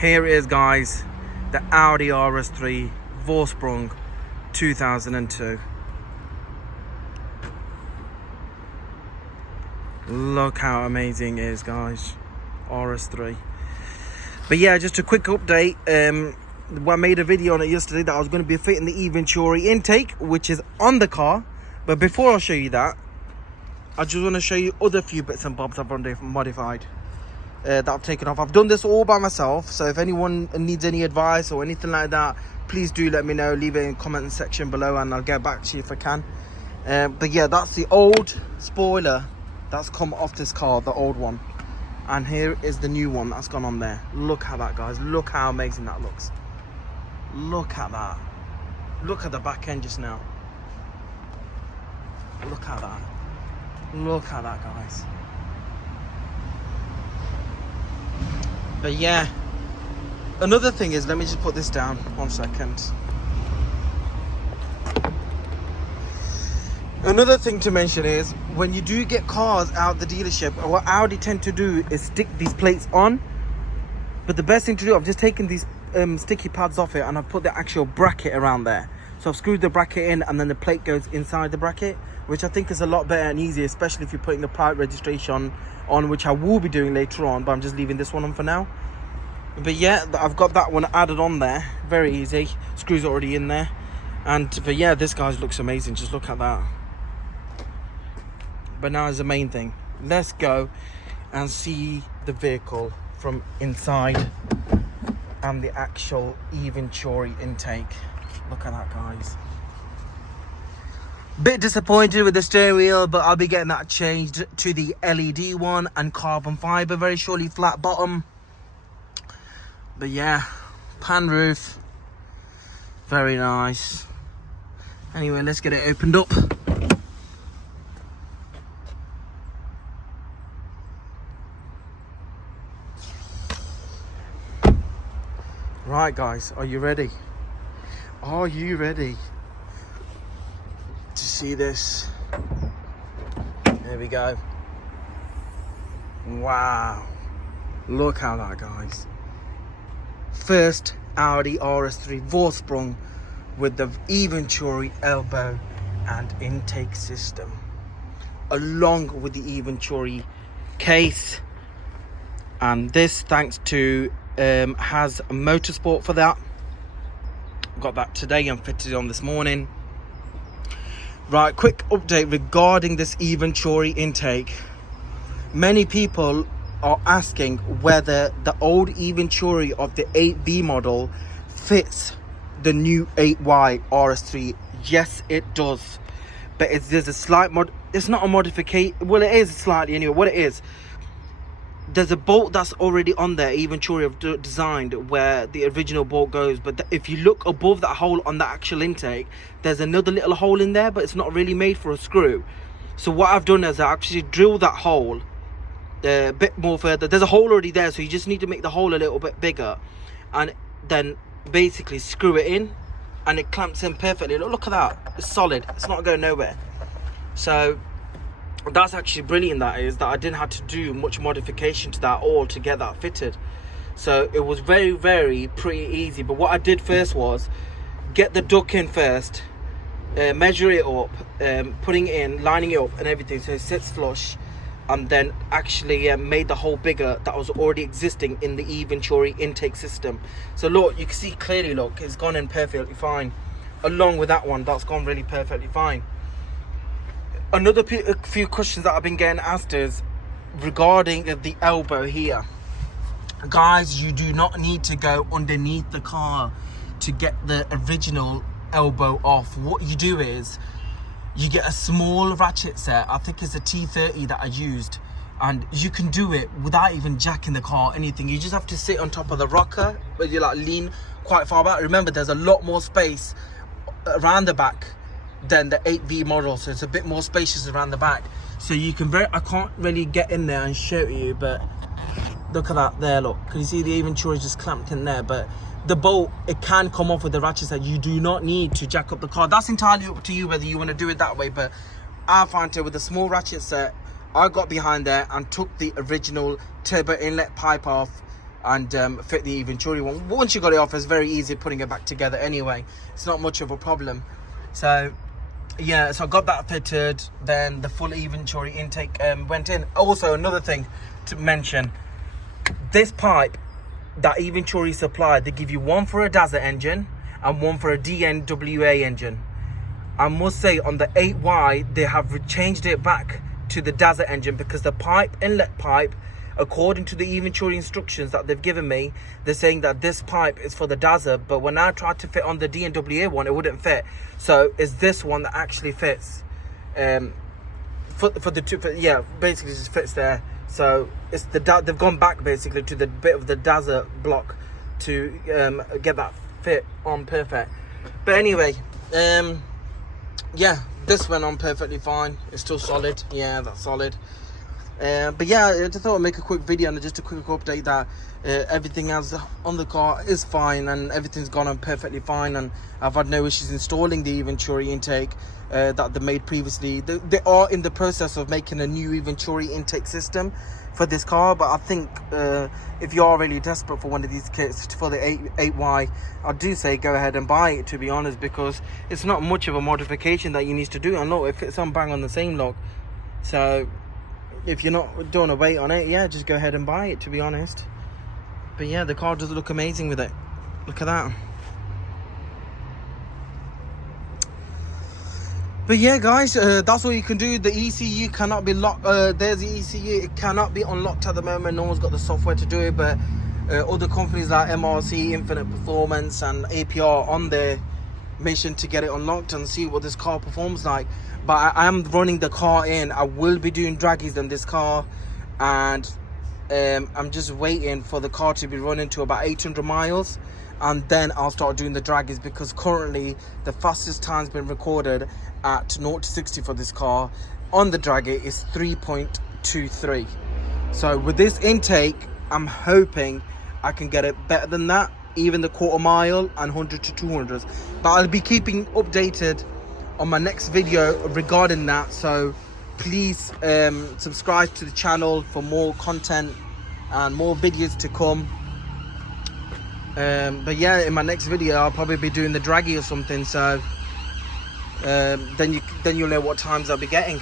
Here it is, guys, the Audi rs3 vorsprung 2002. Look how amazing it is, guys. rs3. But yeah, just a quick update. I made a video on it yesterday that I was going to be fitting the eventuri intake, which is on the car. But before I show you that, I just want to show you other few bits and bobs I've modified that I've taken off. I've done this all by myself, so if anyone needs any advice or anything like that, please do let me know. Leave it in the comment section below and I'll get back to you if I can. But yeah, that's the old spoiler that's come off this car, the old one, and here is the new one that's gone on there. Look at that, guys. Look how amazing that looks. Look at that. Look at the back end just now. Look at that. Look at that, guys. But yeah, another thing is, let me just put this down 1 second. Another thing to mention is, when you do get cars out the dealership, what Audi tend to do is stick these plates on. But the best thing to do, I've just taken these sticky pads off it and I've put the actual bracket around there. So I've screwed the bracket in and then the plate goes inside the bracket, which I think is a lot better and easier, especially if you're putting the private registration on, which I will be doing later on, but I'm just leaving this one on for now. But yeah, I've got that one added on there. Very easy. Screws already in there. But yeah, this guy looks amazing. Just look at that. But now is the main thing. Let's go and see the vehicle from inside and the actual eventuri intake. Look at that, guys. Bit disappointed with the steering wheel, but I'll be getting that changed to the LED one and carbon fiber very shortly. Flat bottom. But yeah, pan roof, very nice. Anyway, let's get it opened up. Right, guys, are you ready? Are you ready to see this? There we go. Wow, look at that, guys. First Audi rs3 vorsprung with the eventuri elbow and intake system, along with the eventuri case, and this, thanks to has a motorsport for that. Got that today and fitted it on this morning. Right, quick update regarding this eventuri intake. Many people are asking whether the old eventuri of the 8V model fits the new 8Y rs3. Yes, it does, but there's a slight it's not a modification. Well, it is slightly anyway. What it is, there's a bolt that's already on there, eventuri have designed, where the original bolt goes. But if you look above that hole on the actual intake, there's another little hole in there, but it's not really made for a screw. So what I've done is I actually drilled that hole a bit more further. There's a hole already there, so you just need to make the hole a little bit bigger, and then basically screw it in, and it clamps in perfectly. Look at that, it's solid, it's not going nowhere. So that's actually brilliant, that is, that I didn't have to do much modification to that all to get that fitted. So it was very pretty easy. But what I did first was get the duct in first, measure it up, putting it in, lining it up and everything so it sits flush, and then actually made the hole bigger that was already existing in the eventuri intake system. So look, you can see clearly, look, it's gone in perfectly fine. Along with that one, that's gone really perfectly fine. Another few questions that I've been getting asked is regarding the elbow here. Guys, you do not need to go underneath the car to get the original elbow off. What you do is you get a small ratchet set. I think it's a T30 that I used, and you can do it without even jacking the car or anything. You just have to sit on top of the rocker, but you like lean quite far back. Remember, there's a lot more space around the back than the 8V model, so it's a bit more spacious around the back. So you can I can't really get in there and show you, but look at that there. Look, can you see the eventuri just clamped in there? But the bolt, it can come off with the ratchet set. You do not need to jack up the car. That's entirely up to you whether you want to do it that way, but I find it with a small ratchet set, I got behind there and took the original turbo inlet pipe off, and fit the eventuri one. Once you got it off, it's very easy putting it back together anyway. It's not much of a problem. So yeah, so I got that fitted, then the full eventuri intake went in. Also, another thing to mention, this pipe that eventuri supply, they give you one for a Daza engine and one for a DNWA engine. I must say, on the 8Y, they have changed it back to the Daza engine because the pipe, inlet pipe, according to the eventuri instructions that they've given me, they're saying that this pipe is for the Daza, but when I tried to fit on the DNWA one, it wouldn't fit. So it's this one that actually fits. For the two, yeah, basically just fits there. So it's they've gone back basically to the bit of the Daza block to get that fit on perfect. But anyway, yeah, this went on perfectly fine. It's still solid. Yeah, that's solid. But yeah, I just thought I'd make a quick video and just a quick update that everything else on the car is fine and everything's gone on perfectly fine, and I've had no issues installing the eventuri intake that they made previously. They are in the process of making a new eventuri intake system for this car, but I think if you are really desperate for one of these kits for the 8Y, I do say go ahead and buy it, to be honest, because it's not much of a modification that you need to do. I know it fits on bang on the same lock, so if you're not don't want to wait on it, yeah, just go ahead and buy it, to be honest. But yeah, the car does look amazing with it. Look at that. But yeah, guys, that's all you can do. The ECU cannot be locked. There's the ECU. It cannot be unlocked at the moment. No one's got the software to do it, but other companies like MRC, Infinite Performance and APR on their mission to get it unlocked and see what this car performs like. But I am running the car in. I will be doing draggies in this car, and I'm just waiting for the car to be running to about 800 miles, and then I'll start doing the draggies, because currently the fastest time's been recorded at 0 to 60 for this car on the draggy is 3.23. So with this intake, I'm hoping I can get it better than that, even the quarter mile and 100 to 200s. But I'll be keeping updated on my next video regarding that, so please subscribe to the channel for more content and more videos to come. But yeah, in my next video I'll probably be doing the draggy or something, so then you'll know what times I'll be getting.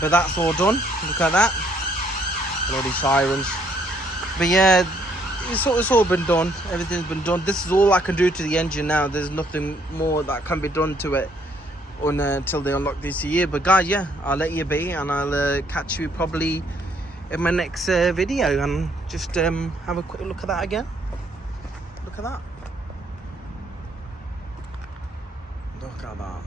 But that's all done. Look at that, bloody sirens. But yeah, it's all been done. Everything's been done. This is all I can do to the engine now. There's nothing more that can be done to it until they unlock this year. But guys, yeah, I'll let you be, and I'll catch you probably in my next video, and just have a quick look at that again. Look at that. Look at that.